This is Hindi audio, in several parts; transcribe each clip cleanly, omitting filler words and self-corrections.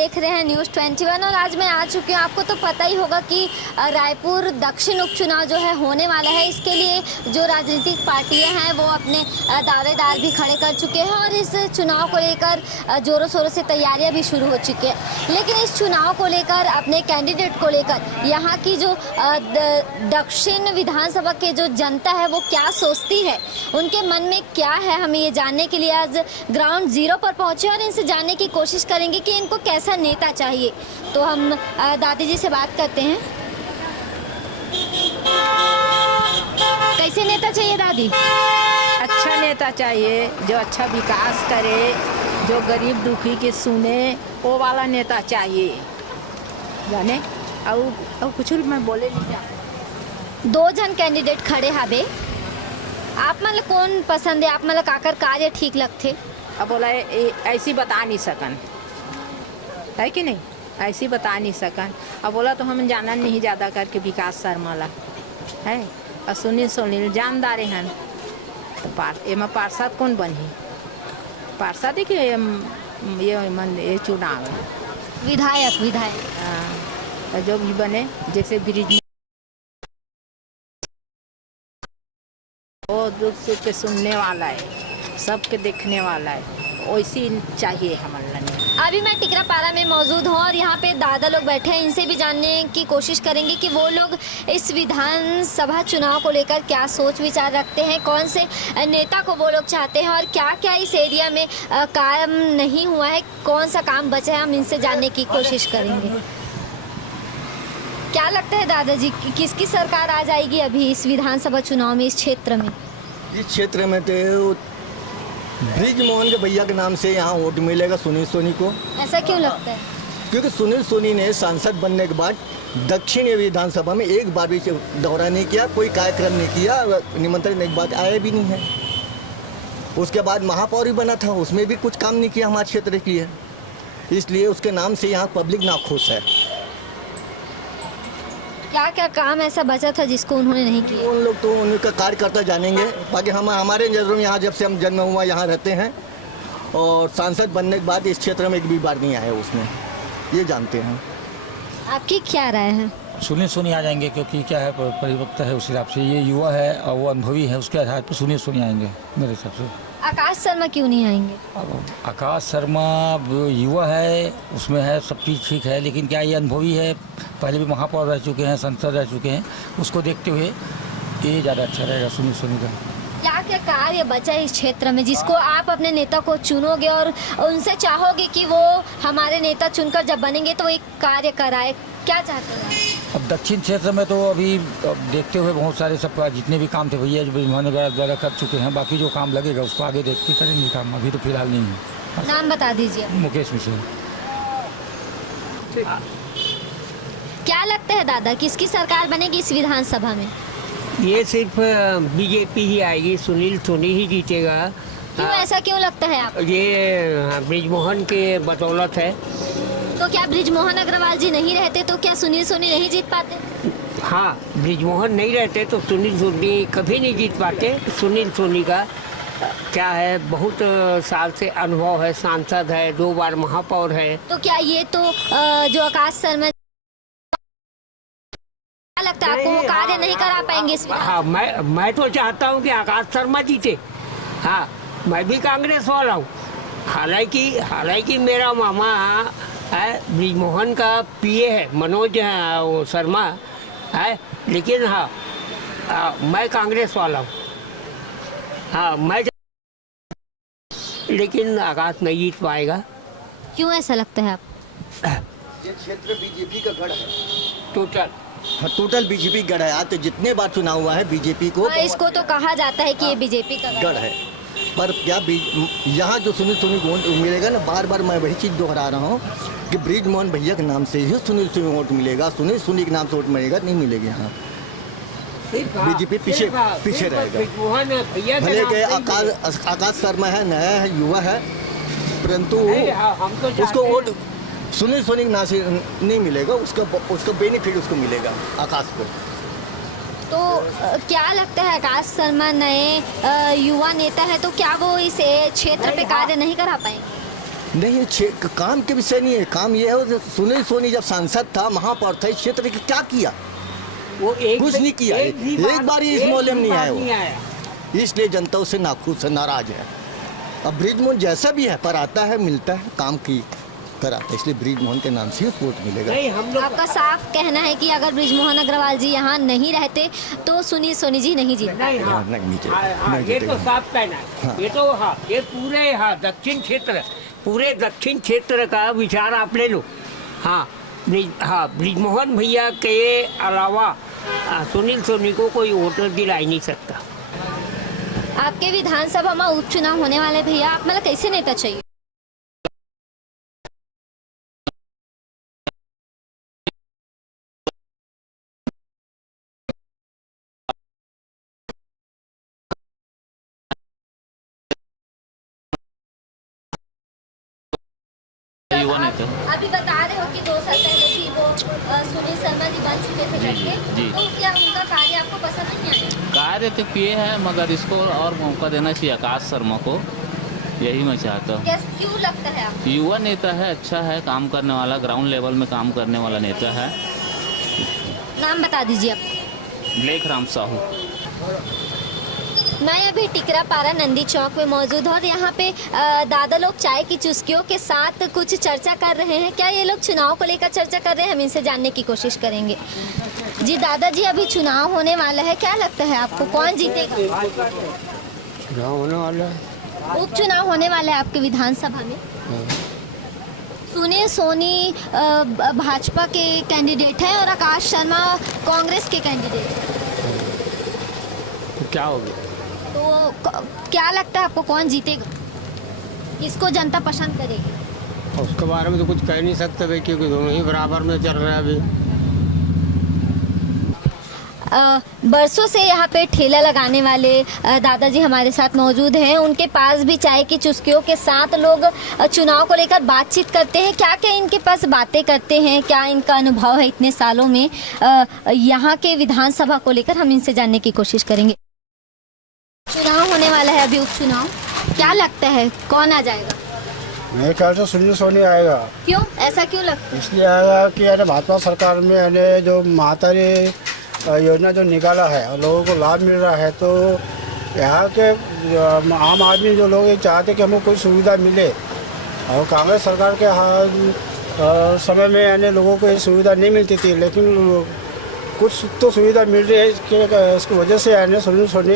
देख रहे हैं न्यूज़ 21 और आज मैं आ चुकी हूँ। आपको तो पता ही होगा कि रायपुर दक्षिण उपचुनाव जो है होने वाला है। इसके लिए जो राजनीतिक पार्टियां हैं वो अपने दावेदार भी खड़े कर चुके हैं और इस चुनाव को लेकर ज़ोरों शोरों से तैयारियां भी शुरू हो चुकी है। लेकिन इस चुनाव को लेकर, अपने कैंडिडेट को लेकर यहाँ की जो दक्षिण विधानसभा के जो जनता है वो क्या सोचती है, उनके मन में क्या है, हमें ये जानने के लिए आज ग्राउंड जीरो पर पहुंचे और इनसे जानने की कोशिश करेंगे कि इनको कैसा नेता चाहिए। तो हम दादी जी से बात करते हैं। कैसे नेता चाहिए दादी? अच्छा नेता चाहिए जो अच्छा विकास करे, जो गरीब दुखी के सुने, वो वाला नेता चाहिए। जाने और कुछ मैं बोले नहीं क्या। दो जन कैंडिडेट खड़े हवे, आप मतलब कौन पसंद है? आप मतलब काकर कार्य ठीक लगते? अब बोला ऐसी बता नहीं सकन, है कि नहीं, ऐसी बता नहीं सकन। अब बोला तो हम जाना नहीं ज़्यादा करके विकास शर्मा है और सुनील जानदारे हैं। तो एमा पार्षद कौन बनी? पार्षद ही के ये चुनाव है। विधायक हाँ, जो भी बने, जैसे ब्रिज वो दुख सुख के सुनने वाला है, सबके देखने वाला है, वैसी चाहिए हमारे। अभी मैं टिकरापारा में मौजूद हूँ और यहाँ पे दादा लोग बैठे हैं। इनसे भी जानने की कोशिश करेंगे कि वो लोग इस विधानसभा चुनाव को लेकर क्या सोच विचार रखते हैं, कौन से नेता को वो लोग चाहते हैं और क्या क्या इस एरिया में काम नहीं हुआ है, कौन सा काम बचा है, हम इनसे जानने की कोशिश करेंगे। क्या लगता है दादाजी कि किसकी सरकार आ जाएगी अभी इस विधानसभा चुनाव में, इस क्षेत्र में? इस क्षेत्र में तो ब्रिज मोहन के भैया के नाम से यहाँ वोट मिलेगा सुनील सोनी को। ऐसा क्यों लगता है? क्योंकि सुनील सोनी ने सांसद बनने के बाद दक्षिण विधानसभा में एक बार भी दौरा नहीं किया, कोई कार्यक्रम नहीं किया, निमंत्रण एक बार आया भी नहीं है। उसके बाद महापौर भी बना था, उसमें भी कुछ काम नहीं किया हमारे क्षेत्र के लिए, इसलिए उसके नाम से यहाँ पब्लिक नाखुश है। क्या क्या काम ऐसा बचा था जिसको उन्होंने नहीं किया? उन लोग तो उनका कार्यकर्ता जानेंगे, बाकी हम हमारे नज़रों में यहाँ जब से हम जन्म हुआ यहाँ रहते हैं और सांसद बनने के बाद इस क्षेत्र में एक भी बार नहीं आया उसने, ये जानते हैं। आपकी क्या राय है? सुनील सोनी आ जाएंगे क्योंकि क्या है, परिपक्व है, उस हिसाब से ये युवा है और वो अनुभवी है, उसके आधार पर सुनील सोनी आएंगे मेरे हिसाब से। आकाश शर्मा क्यों नहीं आएंगे? आकाश शर्मा युवा है, उसमें है सब चीज़ ठीक है, लेकिन क्या ये अनुभवी है, पहले भी महापौर रह चुके हैं, सांसद रह चुके हैं, उसको देखते हुए ये ज़्यादा अच्छा रहेगा सुनील सोनी का। क्या क्या कार्य बचा है इस क्षेत्र में जिसको आप अपने नेता को चुनोगे और उनसे चाहोगे कि वो हमारे नेता चुनकर जब बनेंगे तो एक कार्य कराए? क्या चाहते हैं? अब दक्षिण क्षेत्र में तो अभी देखते हुए बहुत सारे सब जितने भी काम थे भैया जो उन्होंने ज़्यादा कर चुके हैं, बाकी जो काम लगेगा उसको आगे देख के करेंगे काम, अभी तो फिलहाल नहीं है। नाम बता दीजिए। मुकेश मिश्रा। क्या लगता है दादा, किसकी सरकार बनेगी इस विधानसभा में? ये सिर्फ बीजेपी ही आएगी, सुनील सोनी ही जीतेगा। क्यों, ऐसा क्यों लगता है आप? ये ब्रिजमोहन के बदौलत है। तो क्या ब्रिजमोहन अग्रवाल जी नहीं रहते तो क्या सुनील सोनी नहीं जीत पाते? हाँ, ब्रिजमोहन नहीं रहते तो सुनील सोनी कभी नहीं जीत पाते। सुनील सोनी का क्या है, बहुत साल से अनुभव है, सांसद है, 2 बार महापौर है। तो क्या ये तो जो आकाश शर्मा लगता है आपको वो कार्य नहीं करा पाएंगे इस? हाँ, मैं तो चाहता हूँ कि आकाश शर्मा जीते। हाँ, मैं भी कांग्रेस वाला हूँ। हालांकि मेरा मामा है ब्रिजमोहन का पीए है, मनोज वो शर्मा है, लेकिन हाँ मैं कांग्रेस वाला हूँ। हाँ, लेकिन आकाश नहीं जीत पाएगा। क्यों ऐसा लगता है आप? ये क्षेत्र बीजेपी का गढ़ है, टोटल बीजेपी गढ़ है। आज तो जितने बार चुनाव हुआ है बीजेपी को, इसको तो कहा जाता है कि ये बीजेपी का गढ़ है। पर क्या यहाँ जो सुनील सोनी वोट मिलेगा ना, बार बार मैं वही चीज़ दोहरा रहा हूँ कि ब्रिज मोहन भैया के नाम से ही सुनील सोनी वोट मिलेगा, सुनील सोनी के नाम से वोट मिलेगा नहीं मिलेगा। यहाँ बीजेपी पीछे रहेगा। भले के आकाश शर्मा है, नया है, युवा है, परंतु उसको वोट सुनील सोनी के नाम से नहीं मिलेगा, उसका बेनिफिट उसको मिलेगा आकाश को। तो क्या लगता है आकाश शर्मा नए युवा नेता है तो क्या वो इस क्षेत्र पे कार्य नहीं करा पाएंगे? नहीं ये काम के विषय नहीं है। काम ये है सुनील सोनी जब सांसद था महापौर था इस क्षेत्र के क्या किया? वो कुछ नहीं किया। एक बार इस मोहल्ले में नहीं आया नहीं वो। आया। इसलिए जनता उससे नाखुश है, नाराज है। अब ब्रिजमोहन जैसा भी है पर आता है, मिलता है, काम की कराता है, इसलिए ब्रिजमोहन के नाम से ही वोट मिलेगा। नहीं हम लोग आपका साफ कहना है कि अगर ब्रिजमोहन अग्रवाल जी यहाँ नहीं रहते तो सुनील सोनी जी नहीं जीते। नहीं हाँ, नहीं जीतेगा, हाँ, नहीं ये तो जीतेगा। साफ कहना है। ये तो हाँ ये पूरे हाँ दक्षिण क्षेत्र, पूरे दक्षिण क्षेत्र का विचार आप ले लो। हाँ ब्रिजमोहन भैया के अलावा सुनील सोनी को कोई वोटर दिला ही नहीं सकता। आपके विधानसभा में उपचुनाव होने वाले भैया, आप मतलब कैसे नेता चाहिए? युवा नेता। अभी बता रहे हो कि 2 साल पहले भी वो सुनील शर्मा जी बन चुके थे करके, जी। तो क्या उनका कार्य आपको पसंद नहीं आया? कार्य तो किए हैं मगर इसको और मौका देना चाहिए आकाश शर्मा को, यही मैं चाहता हूँ। क्यों लगता है आपको? युवा नेता है, अच्छा है, काम करने वाला, ग्राउंड लेवल में काम करने वाला नेता है। नाम बता दीजिए आप। ब्लेक राम साहू। मैं अभी टिकरा पारा नंदी चौक में मौजूद हूँ और यहाँ पे दादा लोग चाय की चुस्कियों के साथ कुछ चर्चा कर रहे हैं। क्या ये लोग चुनाव को लेकर चर्चा कर रहे हैं? हम इनसे जानने की कोशिश करेंगे। जी दादाजी, अभी चुनाव होने वाला है, क्या लगता है आपको कौन जीतेगा? चुनाव होने वाला है। उपचुनाव होने वाला है आपके विधानसभा में। सुनील सोनी भाजपा के कैंडिडेट हैं और आकाश शर्मा कांग्रेस के कैंडिडेट हैं। तो क्या हो गया? तो क्या लगता है आपको कौन जीतेगा? किसको जनता पसंद करेगी? उसके बारे में तो कुछ कह नहीं सकते भाई, क्योंकि दोनों ही बराबर में चल रहे हैं अभी। बरसों से यहाँ पे ठेला लगाने वाले दादाजी हमारे साथ मौजूद हैं। उनके पास भी चाय की चुस्कियों के साथ लोग चुनाव को लेकर बातचीत करते हैं। क्या क्या इनके पास बातें करते हैं, क्या इनका अनुभव है इतने सालों में यहाँ के विधानसभा को लेकर, हम इनसे जानने की कोशिश करेंगे। चुनाव होने वाला है अभी, उपचुनाव, क्या लगता है कौन आ जाएगा? मेरे ख्याल से सुनील सोनी आएगा। क्यों, ऐसा क्यों लगता है? इसलिए आएगा कि यानी भाजपा सरकार में यानी जो महातारी योजना जो निकाला है और लोगों को लाभ मिल रहा है, तो यहाँ के आम आदमी जो लोग ये चाहते कि हमको कोई सुविधा मिले, और कांग्रेस सरकार के समय में यानी लोगों को ये सुविधा नहीं मिलती थी, लेकिन कुछ तो सुविधा मिल रही है। इसकी वजह से यानी सुनील सोनी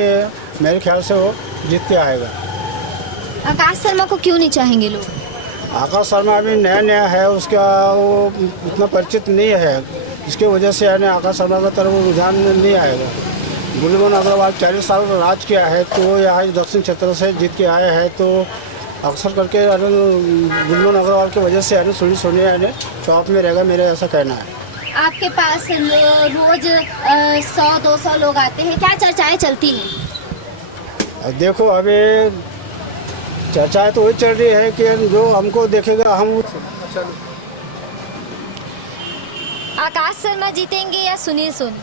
मेरे ख्याल से वो जीत के आएगा। आकाश शर्मा को क्यों नहीं चाहेंगे लोग? आकाश शर्मा अभी नया नया है, उसका वो उतना परिचित नहीं है, इसके वजह से यानी आकाश शर्मा का तरफ रुझान नहीं आएगा। ब्रिजमोहन अग्रवाल 40 साल राज किया है, तो यहाँ दक्षिण क्षेत्र से जीत के आए हैं, तो अक्सर करके ब्रिजमोहन अग्रवाल की वजह से यानी सुनील सोनी यानी चौक में रहेगा, मेरा ऐसा कहना है। आपके पास रोज 100-200 लोग आते हैं, क्या चर्चाएं चलती हैं? देखो अभी चर्चाएं तो वही चल रही है कि जो हमको देखेगा हम। आकाश शर्मा जीतेंगे या सुनील सोनी?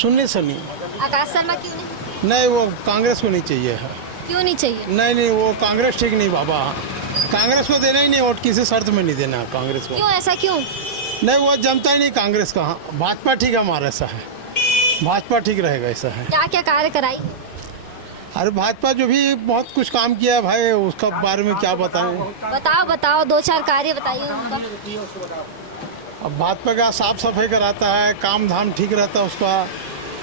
सुनील सोनी। आकाश शर्मा क्यों नहीं? नहीं, वो कांग्रेस को नहीं चाहिए है। क्यों नहीं चाहिए? नहीं, वो कांग्रेस ठीक नहीं बाबा, कांग्रेस को देना ही नहीं वोट, किसी शर्त में नहीं देना कांग्रेस को। क्यों, ऐसा क्यों? नहीं, वो जमता ही नहीं कांग्रेस का। भाजपा ठीक है, हमारा ऐसा है, भाजपा ठीक रहेगा, ऐसा है। क्या क्या कार्य कराई? अरे भाजपा जो भी बहुत कुछ काम किया है भाई, उसका बारे में क्या बताएं। बताओ 2-4 कार्य बताइए उनका। अब भाजपा का साफ सफाई कराता है, काम धाम ठीक रहता है उसका,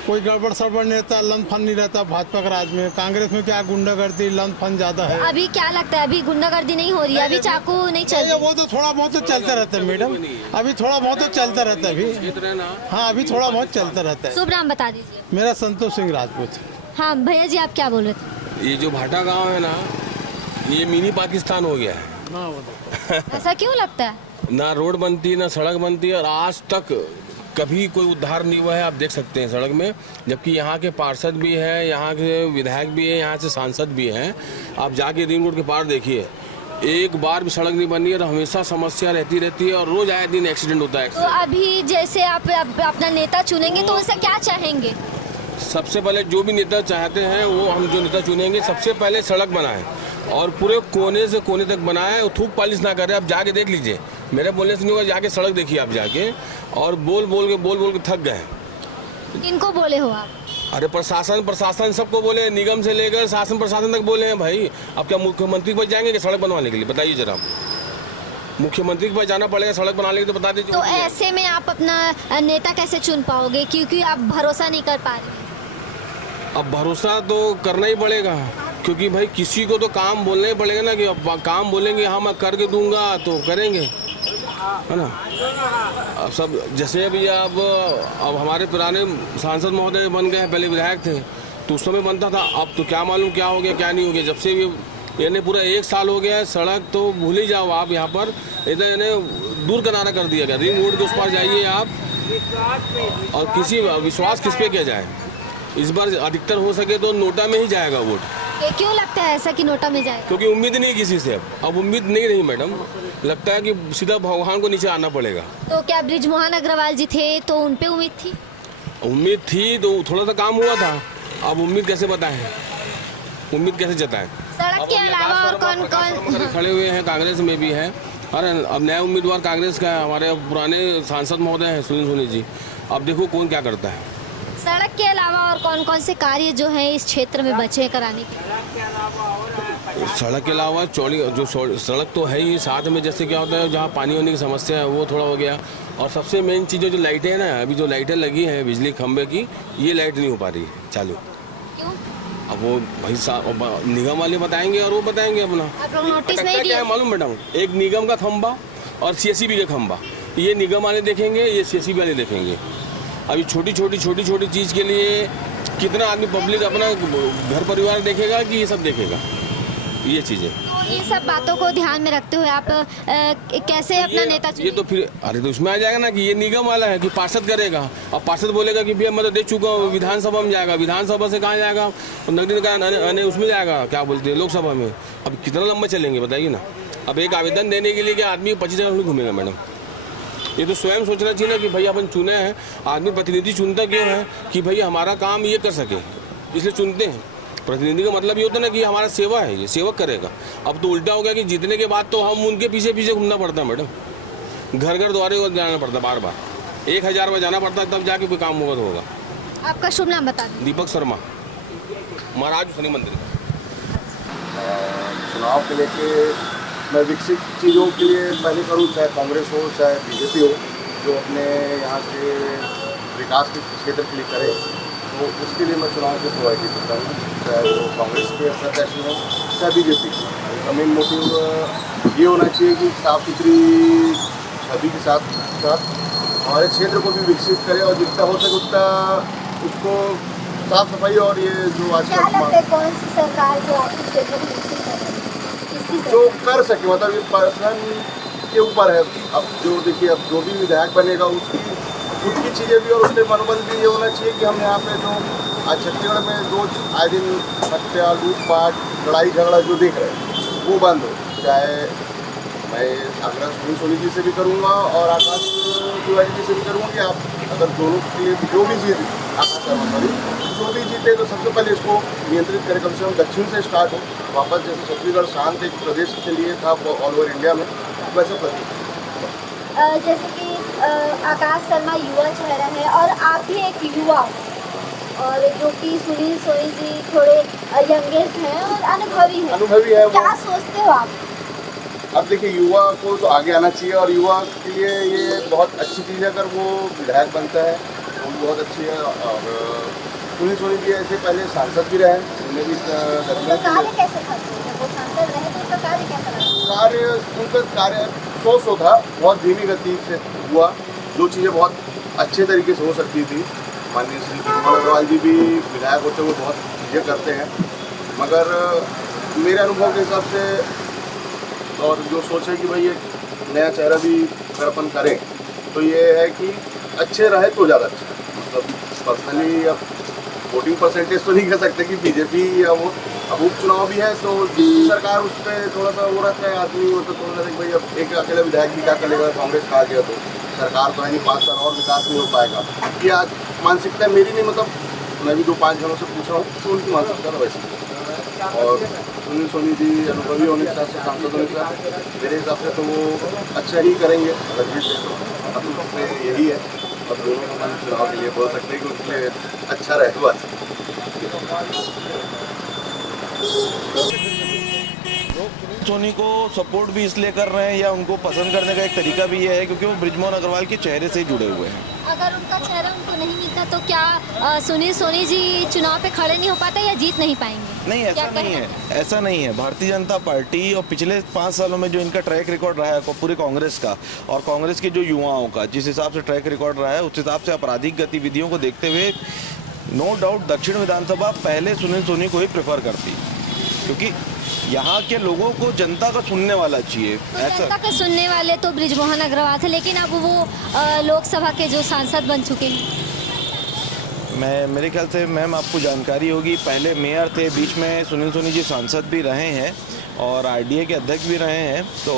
कोई गड़बड़ सड़बड़ नहीं रहता, लन फन नहीं रहता भाजपा के राज में। कांग्रेस में क्या गुंडागर्दी, लन फन ज्यादा है। अभी क्या लगता है, अभी गुंडागर्दी नहीं हो रही है? अभी चाकू नहीं चल रही? वो तो थोड़ा बहुत तो चलता रहता है मैडम, अभी थोड़ा बहुत तो चलता रहता है अभी। हाँ, अभी थोड़ा बहुत चलता रहता है। शुभ नाम बता दीजिए। मेरा संतोष सिंह राजपूत। हाँ भैया जी, आप क्या बोल रहे थे? ये जो भाटा गांव है ना, ये मिनी पाकिस्तान हो गया है। ऐसा क्यों लगता है? ना रोड बनती है, ना सड़क बनती है, और आज तक कभी कोई उद्धार नहीं हुआ है। आप देख सकते हैं सड़क में, जबकि यहाँ के पार्षद भी हैं, यहाँ के विधायक भी हैं, यहाँ से सांसद भी हैं। आप जाके रिंग रोड के पार देखिए, एक बार भी सड़क नहीं बनी है, और हमेशा समस्या रहती है, और रोज आए दिन एक्सीडेंट होता है। तो अभी जैसे आप अपना नेता चुनेंगे तो उसे क्या चाहेंगे? सबसे पहले जो भी नेता चाहते हैं, वो हम जो नेता चुनेंगे, सबसे पहले सड़क बनाएं, और पूरे कोने से कोने तक बना है, थूक पालिश ना करे। आप जाके देख लीजिए, मेरे बोलने से नहीं होगा, जाके सड़क देखिए आप जाके। और बोल बोल के थक गए। किनको बोले हो आप? अरे प्रशासन सबको बोले, निगम से लेकर शासन प्रशासन तक बोले हैं भाई। अब क्या मुख्यमंत्री के पास जाएंगे कि सड़क बनवाने के लिए? बताइए जरा, मुख्यमंत्री के पास जाना पड़ेगा सड़क बनाने के लिए, तो बता दीजिए। तो ऐसे में आप अपना नेता कैसे चुन पाओगे, क्योंकि आप भरोसा नहीं कर पा रहे? अब भरोसा तो करना ही पड़ेगा, क्योंकि भाई किसी को तो काम बोलना ही पड़ेगा ना। कि अब काम बोलेंगे हाँ मैं करके दूंगा तो करेंगे, है ना। अब सब जैसे अभी अब हमारे पुराने सांसद महोदय बन गए हैं, पहले विधायक थे तो उस समय बनता था। अब तो क्या मालूम क्या हो गया क्या नहीं हो गया। जब से यानी पूरा 1 साल हो गया है, सड़क तो भूल ही जाओ आप। यहाँ पर इधर यानी दूर किनारा कर दिया गया। रिंग रोड के उस पार जाइए आप, और किसी विश्वास किस पे किया जाए। इस बार अधिकतर हो सके तो नोटा में ही जाएगा वोट। क्यों लगता है ऐसा कि नोटा में जाएगा? क्योंकि उम्मीद नहीं किसी से। अब उम्मीद नहीं रही मैडम, लगता है कि सीधा भगवान को नीचे आना पड़ेगा। तो क्या बृजमोहन अग्रवाल जी थे तो उन पे उम्मीद थी? उम्मीद थी तो थोड़ा सा काम हुआ था। अब उम्मीद कैसे बताएं, उम्मीद कैसे जताएं? सड़क के अलावा और कौन कौन खड़े हुए हैं, कांग्रेस में भी है। अरे अब नया उम्मीदवार कांग्रेस का है, हमारे पुराने सांसद महोदय हैं सुनील सोनी जी। अब देखो कौन क्या करता है। सड़क के अलावा और कौन कौन से कार्य जो है इस क्षेत्र में बचे हैं कराने के? सड़क के अलावा चौड़ी जो सड़क तो है ही, साथ में जैसे क्या होता है जहाँ पानी होने की समस्या है वो थोड़ा हो गया। और सबसे मेन चीज़ जो लाइटें हैं ना, अभी जो लाइटें लगी हैं बिजली खंभे की, ये लाइट नहीं हो पा रही है चालू। क्यों? अब वो भाई निगम वाले बताएंगे और वो बताएंगे अपना। आप लोग नोटिस नहीं क्या दिए? है मालूम मैडम, एक निगम का खंभा और CSEB का खंभा, ये निगम वाले देखेंगे, ये CSEB वाले देखेंगे। अभी छोटी छोटी चीज़ के लिए कितना आदमी पब्लिक अपना घर परिवार देखेगा कि ये सब देखेगा, ये चीज़ें। तो ये सब बातों को ध्यान में रखते हुए आप कैसे अपना नेता ये तो फिर अरे तो उसमें आ जाएगा ना कि ये निगम वाला है कि पार्षद करेगा। अब पार्षद बोलेगा कि भैया मैं तो दे चुका हूँ, विधानसभा में जाएगा, विधानसभा से कहाँ जाएगा, नगदी निकाय उसमें जाएगा, क्या बोलते हैं लोकसभा में। अब कितना लंबा चलेंगे बताइए ना। अब एक आवेदन देने के लिए क्या आदमी 25 जगह घूमेगा मैडम? ये तो स्वयं सोचना चाहिए ना कि भाई अपन चुने हैं। आदमी प्रतिनिधि चुनता क्यों है कि भाई हमारा काम ये कर सके, इसलिए चुनते हैं। प्रतिनिधि का मतलब ये होता है ना कि हमारा सेवा है, ये सेवक करेगा। अब तो उल्टा हो गया कि जीतने के बाद तो हम उनके पीछे घूमना पड़ता है मैडम। घर द्वारे जाना पड़ता, बार 1000 बार जाना पड़ता है, तब जाके कोई काम होगा तो होगा। आपका शुभ नाम बता दें। दीपक शर्मा, महाराज शनि मंदिर। चुनाव के लेके मैं विकसित चीज़ों के लिए पहले करूँ, चाहे कांग्रेस हो चाहे BJP हो, जो अपने यहाँ के विकास के क्षेत्र के लिए करे, तो उसके लिए मैं चुनाव को प्रोवाइड करता हूँ। चाहे वो कांग्रेस के प्रत्याशी हो चाहे BJP। का मेन मोटिव ये होना चाहिए कि साफ सुथरी छवि के साथ हमारे क्षेत्र को भी विकसित करे, और जितना हो सके उतना उसको साफ सफाई और ये जो आजकल कौन सी सरकार जो आपके क्षेत्र को विकसित करे? जो कर सके, मतलब ये पर्सन के ऊपर है। अब जो देखिए, अब जो भी विधायक बनेगा उसकी खुद की चीज़ें भी और उसके मनोबल भी ये होना चाहिए कि हम यहाँ पे जो आज छत्तीसगढ़ में रोज आए दिन हत्या लूटपाट लड़ाई झगड़ा जो देख रहे हैं वो बंद हो। चाहे मैं आग्रह सुनील सोनी जी से भी करूँगा और आकाश तिवारी जी से भी करूँगा कि आप अगर दोनों के लिए जो भी जीते, आकाश शर्मा सॉरी, जो भी जीते तो सबसे पहले इसको नियंत्रित करें, कम से कम दक्षिण से स्टार्ट हो। वापस जैसे छत्तीसगढ़ शांत एक प्रदेश के लिए था ऑल ओवर इंडिया में, वैसे प्रदेश। जैसे कि आकाश शर्मा युवा चेहरा है और आप भी एक युवा, और जो कि सुनील सोनी जी थोड़े यंगेस्ट हैं और अनुभवी है। क्या सोचते हो आप? अब देखिए, युवा को तो आगे आना चाहिए, और युवा के लिए ये बहुत अच्छी चीज़ है अगर वो विधायक बनता है, वो भी बहुत अच्छी है। और सुनील सोनी जी ऐसे पहले सांसद भी रहे, उन्हें भी कार्य कैसे करते हैं? वो सांसद रहे तो उनका कार्य कैसा लगा? उनका कार्य 100 था, बहुत धीमी गति से हुआ। जो चीज़ें बहुत अच्छे तरीके से हो सकती थी, माननीय श्री बृजमोहन अग्रवाल जी भी विधायक होते हुए बहुत चीज़ें करते हैं, मगर मेरे अनुभव के हिसाब से और जो सोचे कि भाई एक नया चेहरा भी अगर अपन करें तो ये है कि अच्छे रहे तो ज़्यादा अच्छा। मतलब पर्सनली अब वोटिंग परसेंटेज तो नहीं कह सकते कि BJP या वो, अब उपचुनाव भी है तो सरकार उस पर थोड़ा सा वो रहता है आदमी, वो तो थोड़ा सा भाई अब एक अकेला विधायक भी क्या करेगा, कांग्रेस का आ गया तो सरकार तो है नहीं, 5 साल और विकास नहीं हो पाएगा। ये आज मानसिकता मेरी नहीं, मतलब मैं भी 2-5 जनों से पूछा हूँ तो उनकी मानसिकता तो वैसी। और सुनील सोनी जी अनुभवी होने के साथ साथ सांसद होने के साथ मेरे हिसाब से तो वो अच्छा ही करेंगे अगर जीत तो मतलब यही है। और दोनों को हम चुनाव के लिए बोल सकते हैं कि उसके लिए अच्छा रहेगा। सोनी को सपोर्ट भी इसलिए कर रहे हैं या उनको पसंद करने का एक तरीका भी ये है क्योंकि वो बृजमोहन अग्रवाल के चेहरे से ही जुड़े हुए हैं। अगर उनका चेहरा उनको नहीं मिलता तो क्या सुनील सोनी जी चुनाव पे खड़े नहीं हो पाते या जीत नहीं पाएंगे? नहीं, ऐसा नहीं है, ऐसा नहीं है। भारतीय जनता पार्टी और पिछले 5 सालों में जो इनका ट्रैक रिकॉर्ड रहा है पूरे कांग्रेस का और कांग्रेस के जो युवाओं का जिस हिसाब से ट्रैक रिकॉर्ड रहा है उस हिसाब से आपराधिक गतिविधियों को देखते हुए नो डाउट दक्षिण विधानसभा पहले सुनील सोनी को ही प्रेफर करती क्योंकि यहाँ के लोगों को जनता का सुनने वाला चाहिए। जनता का सुनने वाले तो बृजमोहन अग्रवाल थे, लेकिन अब वो लोकसभा के जो सांसद बन चुके हैं। मेरे ख्याल से मैम आपको जानकारी होगी, पहले मेयर थे, बीच में सुनील सोनी जी सांसद भी रहे हैं और आरडीए के अध्यक्ष भी रहे हैं। तो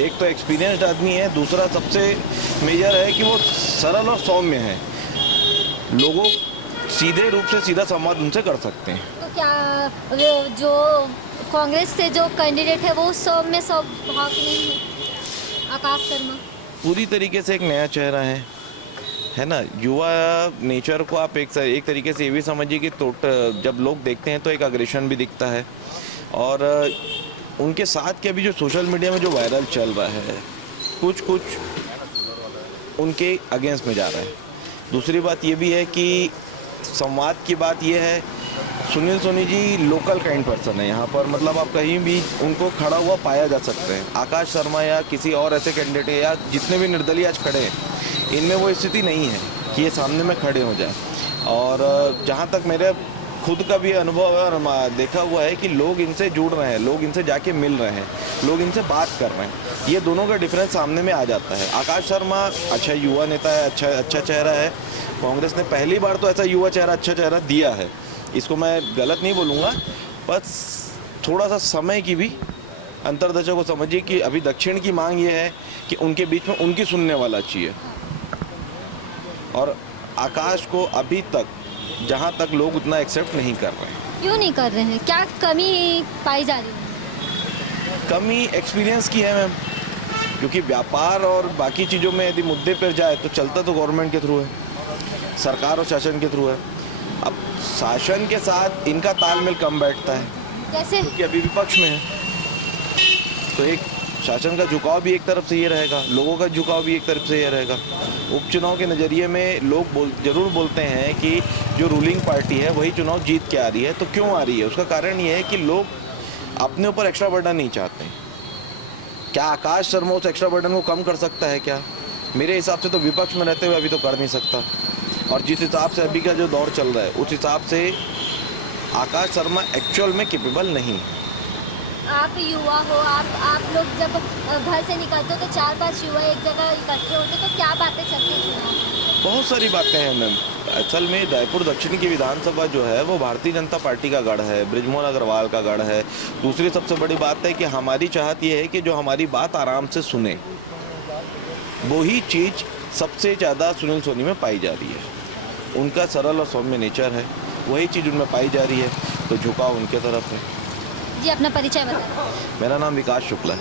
एक तो एक्सपीरियंस्ड आदमी है, दूसरा सबसे मेजर है कि वो सरल और सौम्य है, लोगों सीधे रूप से सीधा संवाद उनसे कर सकते हैं। तो क्या जो कांग्रेस से जो कैंडिडेट है वो सौम्य स्वभाव की नहीं है? आकाश शर्मा पूरी तरीके से एक नया चेहरा है ना। युवा नेचर को आप एक तरीके से ये भी समझिए कि जब लोग देखते हैं तो एक अग्रेशन भी दिखता है और उनके साथ के अभी जो सोशल मीडिया में जो वायरल चल रहा है कुछ उनके अगेंस्ट में जा रहा है। दूसरी बात ये भी है कि संवाद की बात ये है, Sunil Soni ji local kind person है यहाँ पर, मतलब आप कहीं भी उनको खड़ा हुआ पाया जा सकते हैं। आकाश शर्मा या किसी और ऐसे कैंडिडेट या जितने भी निर्दलीय आज खड़े हैं इनमें वो स्थिति नहीं है कि ये सामने में खड़े हो जाए। और जहाँ तक मेरे खुद का भी अनुभव है और देखा हुआ है कि लोग इनसे जुड़ रहे हैं, लोग इनसे जाके मिल रहे हैं, लोग इनसे बात कर रहे हैं, ये दोनों का डिफरेंस सामने में आ जाता है। आकाश शर्मा अच्छा युवा नेता है, अच्छा चेहरा है। कांग्रेस ने पहली बार तो ऐसा युवा चेहरा अच्छा चेहरा दिया है, इसको मैं गलत नहीं बोलूँगा, बस थोड़ा सा समय की भी अंतर्दशा को समझिए कि अभी दक्षिण की मांग ये है कि उनके बीच में उनकी सुनने वाला चाहिए। और आकाश को अभी तक जहाँ तक लोग उतना एक्सेप्ट नहीं कर रहे हैं। क्यों नहीं कर रहे हैं? क्या कमी पाई जा रही है? कमी एक्सपीरियंस की है मैम, क्योंकि व्यापार और बाकी चीज़ों में यदि मुद्दे पर जाए तो चलता तो गवर्नमेंट के थ्रू है, सरकार और शासन के थ्रू है। अब शासन के साथ इनका तालमेल कम बैठता है जैसे क्योंकि अभी विपक्ष में है, तो एक शासन का झुकाव भी एक तरफ से ये रहेगा, लोगों का झुकाव भी एक तरफ से ये रहेगा। उपचुनाव के नज़रिए में लोग जरूर बोलते हैं कि जो रूलिंग पार्टी है वही चुनाव जीत के आ रही है, तो क्यों आ रही है? उसका कारण ये है कि लोग अपने ऊपर एक्स्ट्रा बर्डन नहीं चाहते। क्या आकाश शर्मा उस एक्स्ट्रा बर्डन को कम कर सकता है क्या? मेरे हिसाब से तो विपक्ष में रहते हुए अभी तो कर नहीं सकता। और जिस हिसाब से अभी का जो दौर चल रहा है उस हिसाब से आकाश शर्मा एक्चुअल में कैपेबल नहीं है। आप युवा हो, आप लोग जब घर से निकलते हो तो 4-5 युवा एक जगह इकट्ठे होते तो क्या बातें चलती हैं? बहुत सारी बातें हैं मैम। असल में रायपुर दक्षिण की विधानसभा जो है वो भारतीय जनता पार्टी का गढ़ है, बृजमोहन अग्रवाल का गढ़ है। दूसरी सबसे बड़ी बात है कि हमारी चाहत ये है कि जो हमारी बात आराम से सुने, वही चीज़ सबसे ज़्यादा सुनील सोनी में पाई जा रही है। उनका सरल और सौम्य नेचर है, वही चीज़ उनमें पाई जा रही है, तो झुकाव उनके तरफ है। जी, अपना परिचय बताएं। मेरा नाम विकास शुक्ला है।